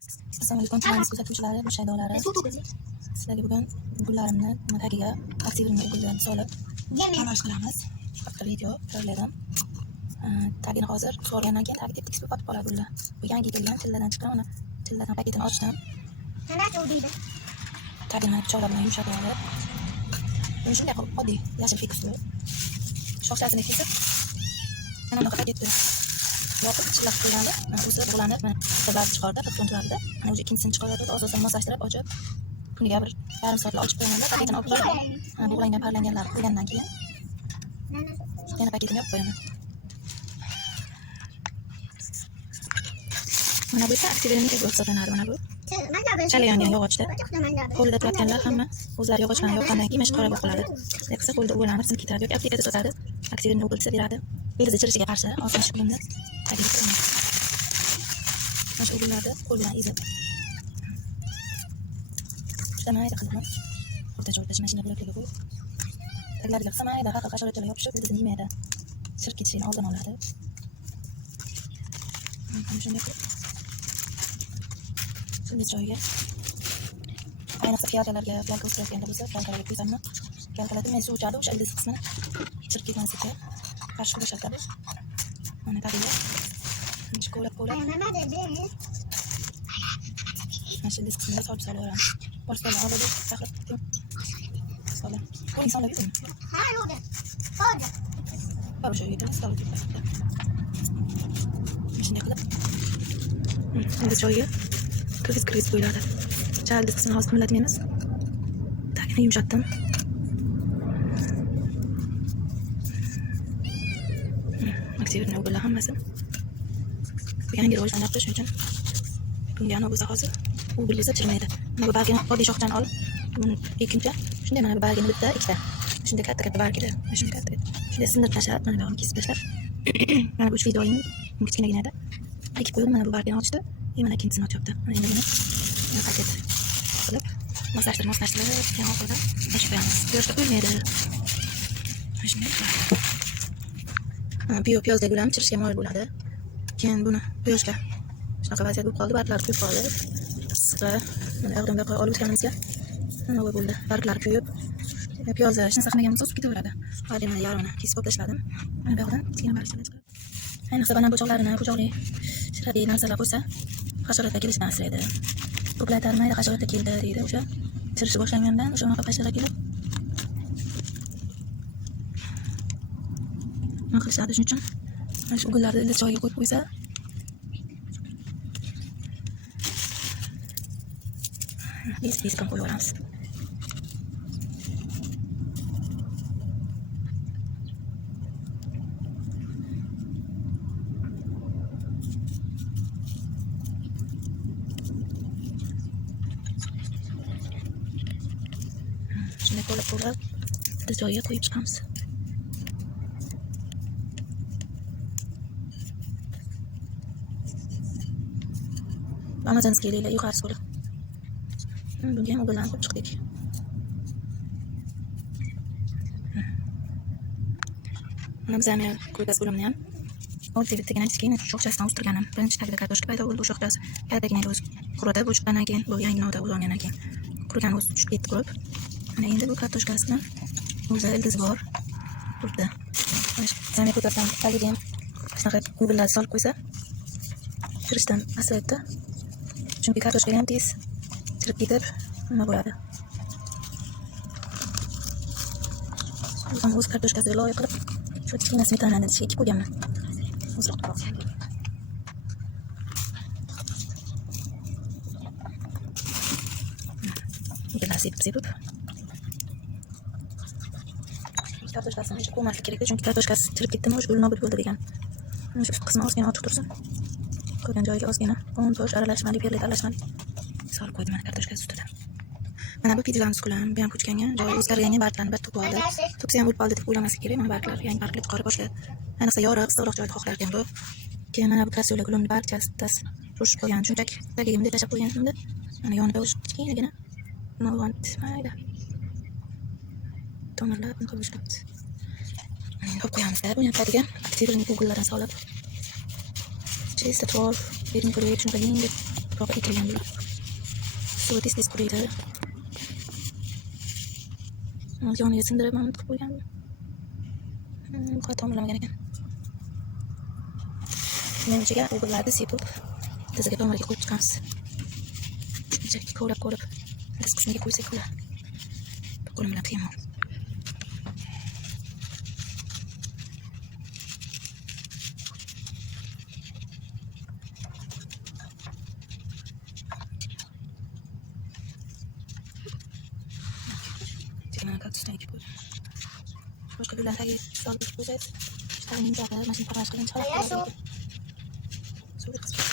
Assalomu alaykum, kanalimiz kuzatuvchilari, mushohidalari. Sizlarga bugun gullarimni tagiga aktivini gullarni solib namoyish qilamiz. Bitta video tayyorladim. Tagini hozir sug'organdan keyin tagi tep-tekis bo'lib qotib qoladi gullar. Bu yangi kelgan chilladan chiqqan, uni chilladan paketini ochdim. Tagini pichoqlar bilan yumshatib olib, buni shunday qilib oddiy yashil fikusni shoxchasini kesib, mana bunaqa paketni yopib chillab qo'yganda, o'zi bug'lanib, mana bittalarni chiqardi, qirqinchilarida. Mana o'zi ikkinchisini chiqaradi, oz-ozdan moslashtirib, ochib, kuniga bir yarim soatla ochib qo'ygandan paketini olib qo'yaman. Bug'langan, parlanganlarni qo'ygandan keyin yana paketini yopib qo'yaman. Mana bu esa aktivinining o'zi hisoblanadi. Mana bu chalayangan yog'ochda qo'lida turadiganlar hamma o'zlari yog'och bilan yoqqandan keyin mana qora bo'lib qoladi. Yo'qsa qo'lda o'g'irlanib sinib ketadi yoki aptekada sotadi. Aktivini o'g'ilsa beradi. Belgiz chirishiga qarshi oson shug'ulni tagiga qo'yamiz. Mana shu o'g'illarni qo'l bilan ezib juda mayda qilib o'rtacha mashina bo'lakligi bu. Taglariga qilsa mayda hasharotlar yopishib o'zini yemaydi. Chirib ketishini oldini oladi. Shunday qilib shunday joyiga ayniqsa piyolalarga piyolka o'stirayotganda bo'lsa piyolkalarga qo'ysamni piyolkalarda men suv ichadi, o'sha ildiz qismini chirib ketmaslikka qarshi kurashadi. Mana tagiga ko'lab mana shu ildiz qismiga solib olaveramiz. Boshqalar oladi, taxlab solib. Bu insonlar uchun. Ha, yo'q. Hozir. Bor o'sha yerda solib ketadi. Shunday qilib ildiz joyiga kirgizib qo'yiladi. Ildiz qismini hozir qimirlatmaymiz. Tagini yumshatdim. Aktivini o'g'illar hammasi. Bu yangi rivojlanmoqda, shuning uchun bunga ana bo'lsa hozir u bilsa chirmaydi. Mana bu bargini oddiy shoxdan olib, ikkinchi shunday mana bu bargini bitta, ikkita. Shunday katta bargida, shunday katta. Shunday sindirib tashlab, mana buni kesib tashlab. Mana bu 3 videoning kichkinaginada ekib qo'ydim. Mana bu bargini ochdi. Mana ikkinchisini ochyapti. Mana endi buni paket qilib moslashtirib keyin oxirida ochib qo'yamiz. Yoshda bo'lmaydi. Shunday. Piyozda gulam chirishga moyil bo'ladi. Keyin buni piyozga shunaqa vaziyat bo'lib qoldi, barglari kuyib qoldi. Issiqda mana yordamga qo'yib olib o'tganimizga mana bu bo'ldi. Barglari kuyib, piyozni ishni saqlagan bo'lsa o'sib ketaveradi. Hozir mana yarmini kesib tashladim. Mana bu yerdan kichkina barglar chiqadi. Ayniqsa banan po'choqlarini, po'choqli shirali narsalar qo'ysa, hasharotlar kelishdan asraydi. Ko'plar mayda hasharotlar keldi deydi, o'sha chirishi boshlangandan o'sha unaqa hasharotlar kelib nima qilishadi. Shuning uchun mana shu gullarni ildiz joyiga qo'yib qo'ysa tez qilib qo'yaveramiz. Shunday qo'lab ildiz joyiga qo'yib chiqamiz. Amazonskiy leyla yuqorisi bo'lib. Bunga ham o'g'illarni qo'yib chiqdik. Mana bizlarni ko'rgaz bo'limni ham oddiy bittagina kichkina shoxchasidan o'stirganim. Birinchi tagida kartoshka paydo bo'ldi, u shoxchasi qayerdagina o'zi quridi. Bu chiqqandan keyin bu yangi novda ulangandan keyin qurigan o'zi tushib ketdi qurib. Mana endi bu kartoshkasini o'zi ildiz bor turibdi. Zamir ko'tardan tagiga ham shunaqa o'g'illarni solib qo'ysa chirishdan asraydi. Chunki kartoshka ham tez chirib ketib nima bo'ladi. O'z kartoshkasiga loyiq qilib shu kichkina smetanani ichiga ekib qo'yganman. Ozroq qolsa. Ikkilar sepib kartoshkasini hech qo'ymaslik kerak, chunki kartoshkasi chirib ketdimi o'sha gul nobud bo'ldi degan. Shu ust qismi ozgina ochiq tursin. Qo'ygan joyiga ozgina un, tosh aralashmali, perlit aralashmali solib qo'ydim mana kartoshkasi ustida. Mana bu pidilarni sukulam, bu ham ko'chgangan, joyi o'zgargan barglarni bir to'kib oldi. To'ksa ham o'lib oldi deb o'ylamaslik kerak. Mana barglar, yangi barglar chiqara boshladi. Ayniqsa yoriq, issiqroq joyda xohlarkan bu. Keyin mana bu kasyula gulumni barchasi bittasi sho'shib qo'ygan. Shunchaki tagiga bunday tashlab qo'ygan endi. Mana yonida o'sha kichkinagina nolvon mayda tomirlar bunga boshlabdi. Endi qo'yamiz-da. Buni tagiga aktivini gullardan solib. Chista 12 berin ko'rib shunga yengil Yaprağı ekleyen böyle. Suyu tis tis kuruydu. Yağını sindire ben tıkıp koygan. Bu kadar tamamlamagan ekan. Men ichiga o'g'illarni sepib, tiziga tomiriga qo'yib chiqamiz. Shunchaki kovlab biz qismiga qo'ysak bo'lar. Qo'lim bilan qiyaman. Üstüne ekip koydum. Başka bir lata gelip saldık koyacağız. İşte benim zaten masum paraş kalın çalak koyacağız. Sonra kısmı.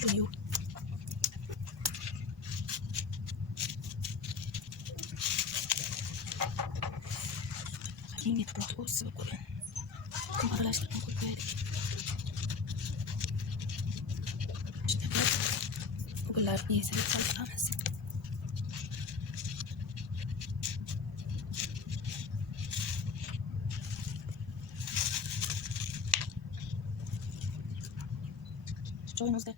Geliyor. Yine yaprak olsun koyun. Kumaralaştırma koyuyoruz. İşte bu bunlar neyse saldıramaz. Join us there.